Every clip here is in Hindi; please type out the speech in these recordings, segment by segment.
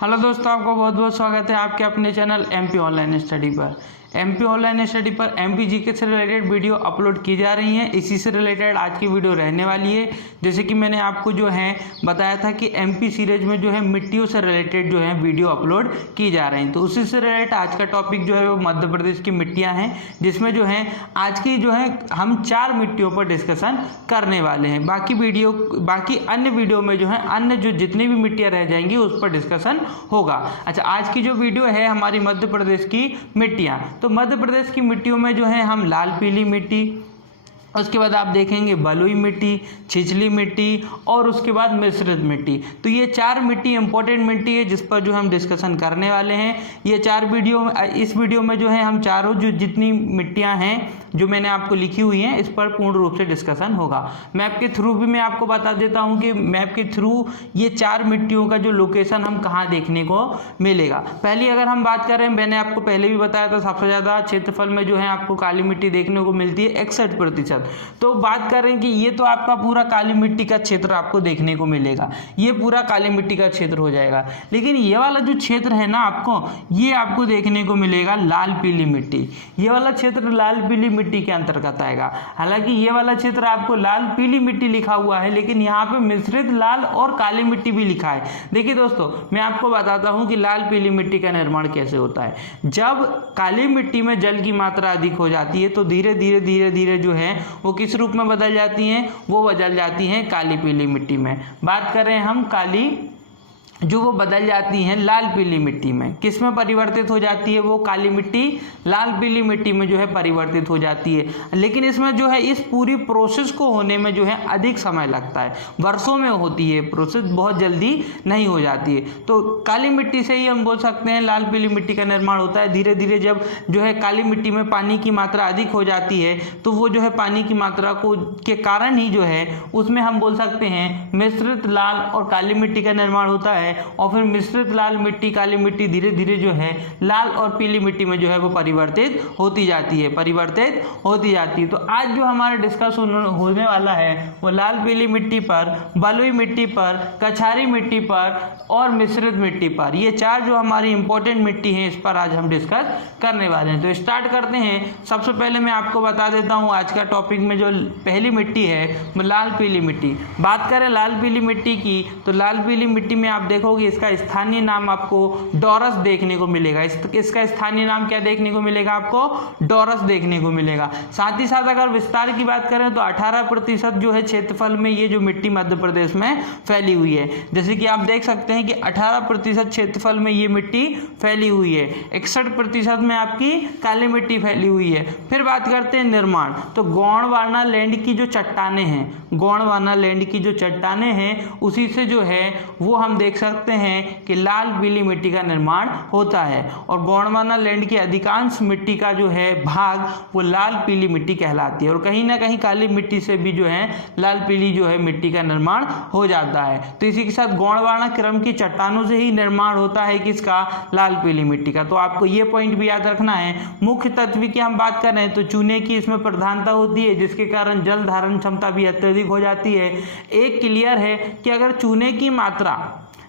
हेलो दोस्तों, आपका बहुत बहुत स्वागत है आपके अपने चैनल एमपी ऑनलाइन स्टडी पर। एमपी ऑनलाइन स्टडी पर एमपी जीके से रिलेटेड वीडियो अपलोड की जा रही हैं। इसी से रिलेटेड आज की वीडियो रहने वाली है। जैसे कि मैंने आपको जो है बताया था कि एमपी सीरीज में जो है मिट्टियों से रिलेटेड जो है वीडियो अपलोड की जा रही हैं, तो उसी से रिलेटेड आज का टॉपिक जो है वो मध्य प्रदेश की मिट्टियाँ हैं, जिसमें जो है आज की जो है हम 4 मिट्टियों पर डिस्कशन करने वाले हैं। बाकी अन्य वीडियो में जो है अन्य जो जितनी भी मिट्टियाँ रह जाएंगी उस पर डिस्कशन होगा। अच्छा, आज की जो वीडियो है हमारी मध्य प्रदेश की मिट्टियाँ, तो मध्य प्रदेश की मिट्टियों में जो है हम लाल पीली मिट्टी, उसके बाद आप देखेंगे बलुई मिट्टी, छिछली मिट्टी और उसके बाद मिश्रित मिट्टी। तो ये 4 मिट्टी इंपॉर्टेंट मिट्टी है जिस पर जो हम डिस्कशन करने वाले हैं। ये 4 वीडियो, इस वीडियो में जो है हम चारों जो जितनी मिट्टियां हैं जो मैंने आपको लिखी हुई हैं इस पर पूर्ण रूप से डिस्कशन होगा। मैप के थ्रू भी मैं आपको बता देता हूं कि मैप के थ्रू ये 4 मिट्टियों का जो लोकेशन हम कहाँ देखने को मिलेगा। पहली अगर हम बात करें, मैंने आपको पहले भी बताया था सबसे ज़्यादा क्षेत्रफल में जो है आपको काली मिट्टी देखने को मिलती है 61%। तो बात करें कि ये तो आपका पूरा काली मिट्टी का क्षेत्र आपको देखने को मिलेगा, ये पूरा काली मिट्टी का क्षेत्र हो जाएगा। लेकिन ये वाला जो क्षेत्र है ना ये आपको देखने को मिलेगा लाल पीली मिट्टी। ये वाला क्षेत्र लाल पीली मिट्टी के अंतर्गत आएगा। हालांकि ये वाला क्षेत्र आपको लाल पीली मिट्टी लिखा हुआ है, लेकिन यहाँ पे मिश्रित लाल और काली मिट्टी भी लिखा है। देखिए दोस्तों, मैं आपको बताता हूँ कि लाल पीली मिट्टी का निर्माण कैसे होता है। जब काली मिट्टी में जल की मात्रा अधिक हो जाती है तो धीरे धीरे जो है वो किस रूप में बदल जाती हैं, वो बदल जाती हैं काली पीली मिट्टी में। बात करें हम काली जो वो बदल जाती हैं लाल पीली मिट्टी में, किस में परिवर्तित हो जाती है वो काली मिट्टी लाल पीली मिट्टी में जो है परिवर्तित हो जाती है। लेकिन इसमें जो है इस पूरी प्रोसेस को होने में जो है अधिक समय लगता है, वर्षों में होती है प्रोसेस, बहुत जल्दी नहीं हो जाती है। तो काली मिट्टी से ही हम बोल सकते हैं लाल पीली मिट्टी का निर्माण होता है। धीरे धीरे जब जो है काली मिट्टी में पानी की मात्रा अधिक हो जाती है तो वो जो है पानी की मात्रा को के कारण ही जो है उसमें हम बोल सकते हैं मिश्रित लाल और काली मिट्टी का निर्माण होता है। और फिर मिश्रित लाल मिट्टी काली मिट्टी धीरे धीरे जो है लाल और पीली मिट्टी में जो है वो परिवर्तित होती जाती है। तो आज जो हमारा डिस्कशन होने वाला है वो लाल पीली मिट्टी पर, बलुई मिट्टी पर, कछारी मिट्टी पर और मिश्रित मिट्टी पर। ये 4 जो हमारी इंपॉर्टेंट मिट्टी है इस पर आज हम डिस्कस करने वाले हैं। तो स्टार्ट करते हैं। सबसे पहले मैं आपको बता देता हूँ आज का टॉपिक में जो पहली मिट्टी है वो लाल पीली मिट्टी। बात करें लाल पीली मिट्टी की, तो लाल पीली मिट्टी में आप देखोगे इसका स्थानीय नाम आपको डोरस देखने को मिलेगा। इसका स्थानीय नाम क्या देखने को मिलेगा आपको? डोरस देखने को मिलेगा। साथ ही साथ अगर विस्तार की बात करें तो 18% जो है क्षेत्रफल में ये जो मिट्टी मध्य प्रदेश में फैली हुई है। जैसे कि आप देख सकते हैं कि 18% क्षेत्रफल में ये मिट्टी फैली हुई है, 61% में आपकी काली मिट्टी फैली हुई है। फिर बात करते हैं निर्माण, तो गोंडवाना लैंड की जो चट्टाने हैं, गोंडवाना लैंड की जो चट्टाने हैं उसी से जो है वो हम देख सकते हैं कि लाल पीली मिट्टी का निर्माण होता है। और गोंडवाना लैंड की अधिकांश मिट्टी का जो है भाग वो लाल पीली मिट्टी कहलाती है। और कहीं ना कहीं काली मिट्टी से भी जो है लाल पीली जो है मिट्टी का निर्माण हो जाता है। तो इसी के साथ गोंडवाना क्रम की चट्टानों से ही निर्माण होता है किसका? लाल पीली मिट्टी का। तो आपको ये पॉइंट भी याद रखना है। मुख्य तत्व की हम बात करें तो चूने की इसमें प्रधानता होती है, जिसके कारण जल धारण क्षमता भी अत्यधिक हो जाती है। एक क्लियर है कि अगर चूने की मात्रा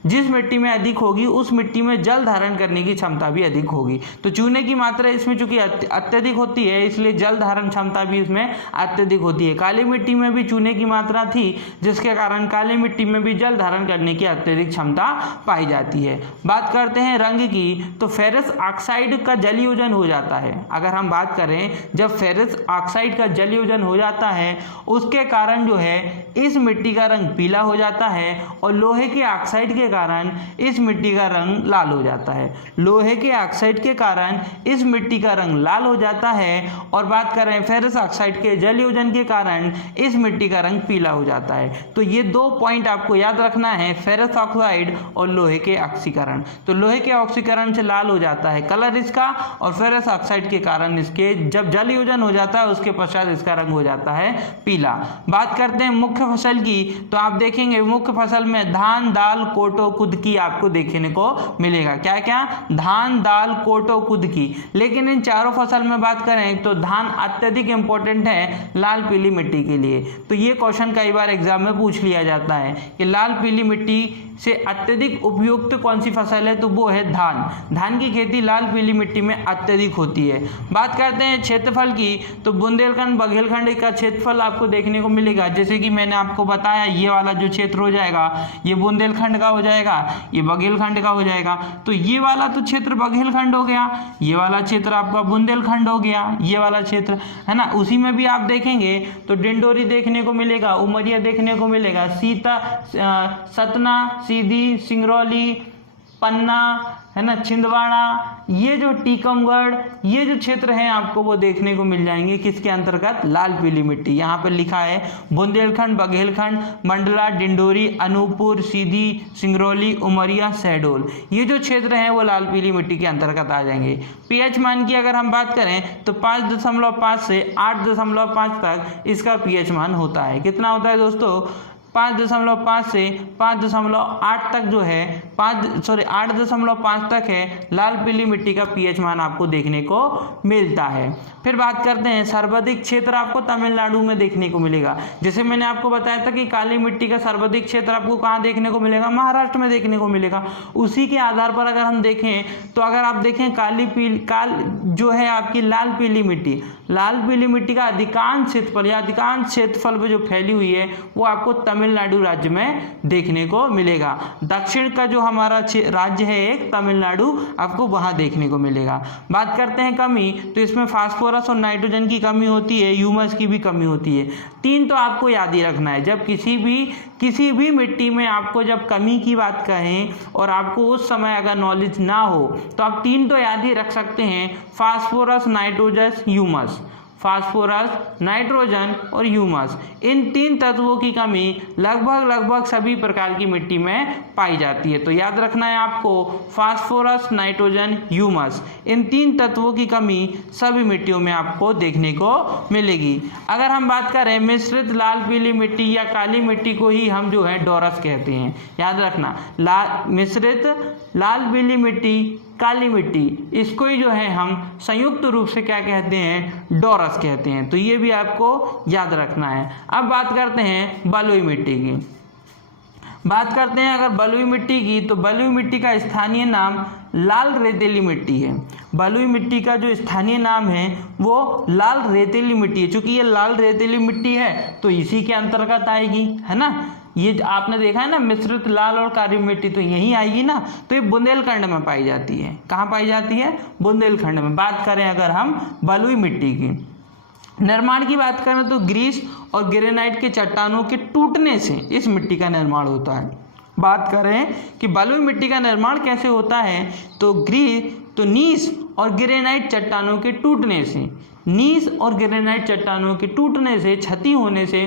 जिस मिट्टी में अधिक होगी उस मिट्टी में जल धारण करने की क्षमता भी अधिक होगी। तो चूने की मात्रा इसमें चूंकि अत्यधिक होती है इसलिए जल धारण क्षमता भी इसमें अत्यधिक होती है। काली मिट्टी में भी चूने की मात्रा थी जिसके कारण काली मिट्टी में भी जल धारण करने की अत्यधिक क्षमता पाई जाती है। बात करते हैं रंग की, तो फेरस ऑक्साइड का जलयोजन हो जाता है। अगर हम बात करें जब फेरस ऑक्साइड का जलयोजन हो जाता है उसके कारण जो है इस मिट्टी का रंग पीला हो जाता है और लोहे के ऑक्साइड के कारण इस मिट्टी का रंग लाल हो जाता है। लोहे के ऑक्साइड के कारण इस मिट्टी का रंग लाल हो जाता है। और बात करें फेरस ऑक्साइड के जलयोजन के कारण इस मिट्टी का रंग पीला हो जाता है। तो ये 2 पॉइंट आपको याद रखना है, फेरस ऑक्साइड और लोहे के ऑक्सीकरण। तो लोहे के ऑक्सीकरण से लाल हो जाता है कलर इसका, और फेरस ऑक्साइड के कारण इसके जब जलयोजन हो जाता है उसके पश्चात इसका रंग हो जाता है पीला। बात करते हैं मुख्य फसल की, तो आप देखेंगे मुख्य फसल में धान, दाल, कोटो कोटो कुदकी आपको देखने को मिलेगा। क्या क्या? धान, दाल, कोटो, कुदकी। लेकिन इन चारों फसल में बात करें तो धान अत्यधिक इंपॉर्टेंट है लाल पीली मिट्टी के लिए। तो ये क्वेश्चन कई बार एग्जाम में पूछ लिया जाता है कि लाल पीली मिट्टी से अत्यधिक उपयुक्त कौन सी फसल है, तो वो है धान। धान की खेती लाल पीली मिट्टी में अत्यधिक होती है। बात करते हैं क्षेत्रफल की, तो बुंदेलखंड बघेलखंड का क्षेत्रफल आपको देखने को मिलेगा। जैसे कि मैंने आपको बताया, ये वाला जो क्षेत्र हो जाएगा ये बुंदेलखंड का हो जाएगा, ये बघेलखंड का हो जाएगा। तो ये वाला तो क्षेत्र बघेलखंड हो गया, ये वाला क्षेत्र आपका बुंदेलखंड हो गया, ये वाला क्षेत्र है ना। उसी में भी आप देखेंगे तो डिंडोरी देखने को मिलेगा, उमरिया देखने को मिलेगा, सतना, सीधी, सिंगरौली, पन्ना है ना, छिंदवाड़ा, ये जो टीकमगढ़, ये जो क्षेत्र हैं आपको वो देखने को मिल जाएंगे किसके अंतर्गत? लाल पीली मिट्टी। यहाँ पर लिखा है बुंदेलखंड, बघेलखंड, मंडला, डिंडोरी, अनूपपुर, सीधी, सिंगरौली, उमरिया, शहडोल, ये जो क्षेत्र हैं वो लाल पीली मिट्टी के अंतर्गत आ जाएंगे। पीएच मान की अगर हम बात करें तो 5.5 से 8.5 तक इसका पीएच मान होता है। कितना होता है दोस्तों? 5.5 से 5.8 तक जो है 8.5 तक है लाल पीली मिट्टी का पीएच मान आपको देखने को मिलता है। फिर बात करते हैं सर्वाधिक क्षेत्र आपको तमिलनाडु में देखने को मिलेगा। जैसे मैंने आपको बताया था कि काली मिट्टी का सर्वाधिक क्षेत्र आपको कहाँ देखने को मिलेगा? महाराष्ट्र में देखने को मिलेगा। उसी के आधार पर अगर हम देखें तो अगर आप देखें जो है आपकी लाल पीली मिट्टी का अधिकांश क्षेत्रफल पे जो फैली हुई है वो आपको तमिलनाडु राज्य में देखने को मिलेगा। दक्षिण का जो हमारा राज्य है एक तमिलनाडु, आपको वहां देखने को मिलेगा। बात करते हैं कमी, तो इसमें फास्फोरस और नाइट्रोजन की कमी होती है, ह्यूमस की भी कमी होती है। 3 तो आपको याद ही रखना है। जब किसी भी मिट्टी में आपको जब कमी की बात कहें और आपको उस समय अगर नॉलेज ना हो तो आप 3 तो याद ही रख सकते हैं, फास्फोरस, नाइट्रोजन और ह्यूमस। इन 3 तत्वों की कमी लगभग सभी प्रकार की मिट्टी में पाई जाती है। तो याद रखना है आपको, फास्फोरस, नाइट्रोजन, ह्यूमस, इन 3 तत्वों की कमी सभी मिट्टियों में आपको देखने को मिलेगी। अगर हम बात करें मिश्रित लाल पीली मिट्टी या काली मिट्टी को ही हम जो है डोरस कहते हैं। याद रखना, मिश्रित लाल पीली मिट्टी, काली मिट्टी, इसको ही जो है हम संयुक्त रूप से क्या कहते हैं? डोरस कहते हैं। तो ये भी आपको याद रखना है। अब बात करते हैं बलुई मिट्टी की। अगर बलुई मिट्टी की, तो बलुई मिट्टी का स्थानीय नाम लाल रेतीली मिट्टी है। बलुई मिट्टी का जो स्थानीय नाम है वो लाल रेतीली मिट्टी है। चूंकि ये लाल रेतीली मिट्टी है तो इसी के अंतर्गत आएगी, है ना। ये आपने देखा है ना, मिश्रित लाल और काली मिट्टी, तो यही आएगी ना। तो ये बुंदेलखंड में पाई जाती है। कहाँ पाई जाती है? बुंदेलखंड में। बात करें अगर हम बलुई मिट्टी की, निर्माण की बात करें तो ग्रीस और ग्रेनाइट के चट्टानों के टूटने से इस मिट्टी का निर्माण होता है। बात करें कि बलुई मिट्टी का निर्माण कैसे होता है, तो नीस और ग्रेनाइट चट्टानों के टूटने से क्षति होने से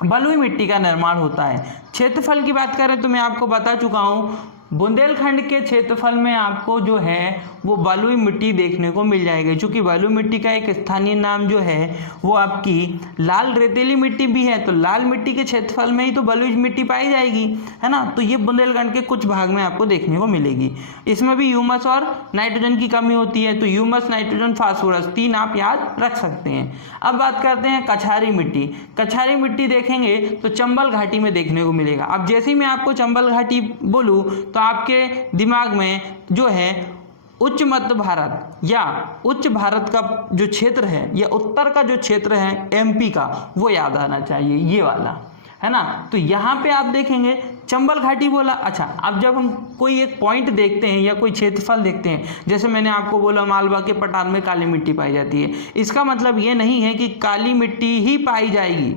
बलुई मिट्टी का निर्माण होता है। क्षेत्रफल की बात करें तो मैं आपको बता चुका हूँ, बुंदेलखंड के क्षेत्रफल में आपको जो है वो बलुई मिट्टी देखने को मिल जाएगी। चूँकि बलुई मिट्टी का एक स्थानीय नाम जो है वो आपकी लाल रेतीली मिट्टी भी है, तो लाल मिट्टी के क्षेत्रफल में ही तो बलुई मिट्टी पाई जाएगी, है ना। तो ये बुंदेलखंड के कुछ भाग में आपको देखने को मिलेगी। इसमें भी ह्यूमस और नाइट्रोजन की कमी होती है, तो ह्यूमस, नाइट्रोजन, फास्फोरस 3 आप याद रख सकते हैं। अब बात करते हैं कछारी मिट्टी देखेंगे तो चंबल घाटी में देखने को मिलेगा। अब जैसे ही मैं आपको चंबल घाटी बोलूँ तो आपके दिमाग में जो है उच्च मध्य भारत या उच्च भारत का जो क्षेत्र है या उत्तर का जो क्षेत्र है एमपी का, वो याद आना चाहिए, ये वाला, है ना। तो यहाँ पे आप देखेंगे चंबल घाटी बोला। अच्छा, अब जब हम कोई एक पॉइंट देखते हैं या कोई क्षेत्रफल देखते हैं, जैसे मैंने आपको बोला मालवा के पठार में काली मिट्टी पाई जाती है, इसका मतलब ये नहीं है कि काली मिट्टी ही पाई जाएगी।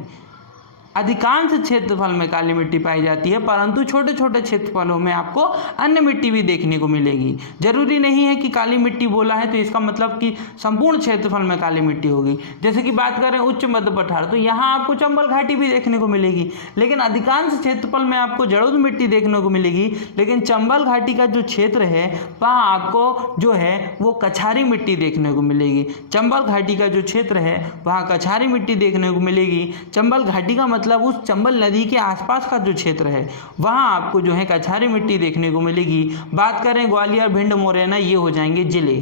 अधिकांश क्षेत्रफल में काली मिट्टी पाई जाती है, परंतु छोटे छोटे क्षेत्रफलों में आपको अन्य मिट्टी भी देखने को मिलेगी। जरूरी नहीं है कि काली मिट्टी बोला है तो इसका मतलब कि संपूर्ण क्षेत्रफल में काली मिट्टी होगी। जैसे कि बात करें उच्च मध्य पठार, तो यहाँ आपको चंबल घाटी भी देखने को मिलेगी, लेकिन अधिकांश क्षेत्रफल में आपको जड़ोद मिट्टी देखने को मिलेगी। लेकिन चंबल घाटी का जो क्षेत्र है वहाँ आपको जो है वो कछारी मिट्टी देखने को मिलेगी। चंबल घाटी का जो क्षेत्र है वहाँ कछारी मिट्टी देखने को मिलेगी। चंबल घाटी का मतलब उस चंबल नदी के आसपास का जो क्षेत्र है वहाँ आपको जो है कछारी मिट्टी देखने को मिलेगी। बात करें ग्वालियर, भिंड, मुरैना, ये हो जाएंगे जिले।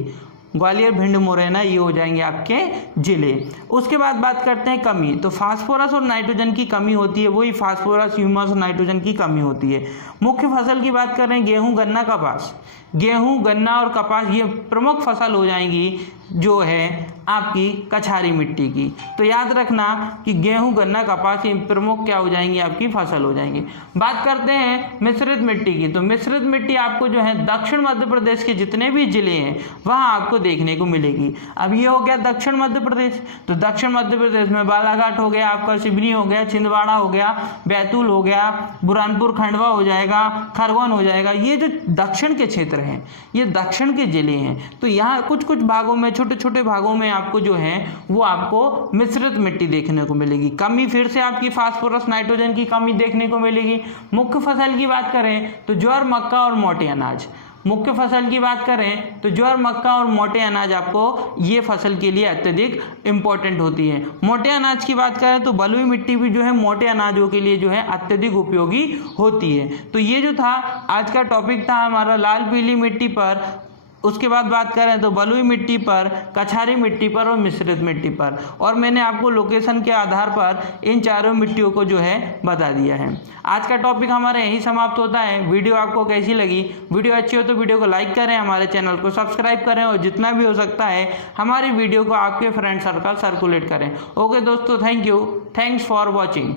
ग्वालियर, भिंड, मुरैना ये हो जाएंगे आपके जिले। उसके बाद बात करते हैं कमी। तो फास्फोरस और नाइट्रोजन की कमी होती है, वही फास्फोरस, ह्यूमस और नाइट्रोजन की कमी होती है। मुख्य फसल की बात करें गेहूं, गन्ना, कपास। गेहूं, गन्ना और कपास ये प्रमुख फसल हो जाएंगी जो है आपकी कछारी मिट्टी की। तो याद रखना कि गेहूं, गन्ना, कपास ये प्रमुख क्या हो जाएंगी, आपकी फसल हो जाएंगी। बात करते हैं मिश्रित मिट्टी की। तो मिश्रित मिट्टी आपको जो है दक्षिण मध्य प्रदेश के जितने भी जिले हैं वहाँ आपको देखने को मिलेगी। अब ये हो गया दक्षिण मध्य प्रदेश। तो दक्षिण मध्य प्रदेश में बालाघाट हो गया, आपका सिवनी हो गया, छिंदवाड़ा हो गया, बैतूल हो गया, बुरहानपुर, खंडवा हो जाएगा, खरगोन हो जाएगा। ये जो दक्षिण के क्षेत्र हैं ये दक्षिण के जिले हैं। तो यहाँ कुछ कुछ भागों में, छोटे छोटे भागों में आपको जो है वो आपको मिश्रित मिट्टी देखने को मिलेगी। कमी फिर से आपकी फास्फोरस, नाइट्रोजन की कमी देखने को मिलेगी। मुख्य फसल की बात करें तो ज्वार, मक्का और मोटे अनाज। मुख्य फसल की बात करें तो ज्वार, मक्का और मोटे अनाज आपको ये फसल के लिए अत्यधिक इंपॉर्टेंट होती है। मोटे अनाज की बात करें तो बलुई मिट्टी भी जो है मोटे अनाजों के लिए जो है अत्यधिक उपयोगी होती है। तो ये जो था आज का टॉपिक था हमारा लाल पीली मिट्टी पर। उसके बाद बात करें तो बलुई मिट्टी पर, कछारी मिट्टी पर और मिश्रित मिट्टी पर। और मैंने आपको लोकेशन के आधार पर इन चारों मिट्टियों को जो है बता दिया है। आज का टॉपिक हमारा यहीं समाप्त होता है। वीडियो आपको कैसी लगी? वीडियो अच्छी हो तो वीडियो को लाइक करें, हमारे चैनल को सब्सक्राइब करें और जितना भी हो सकता है हमारी वीडियो को आपके फ्रेंड सर्कल सर्कुलेट करें। ओके दोस्तों, thank you, thanks for watching.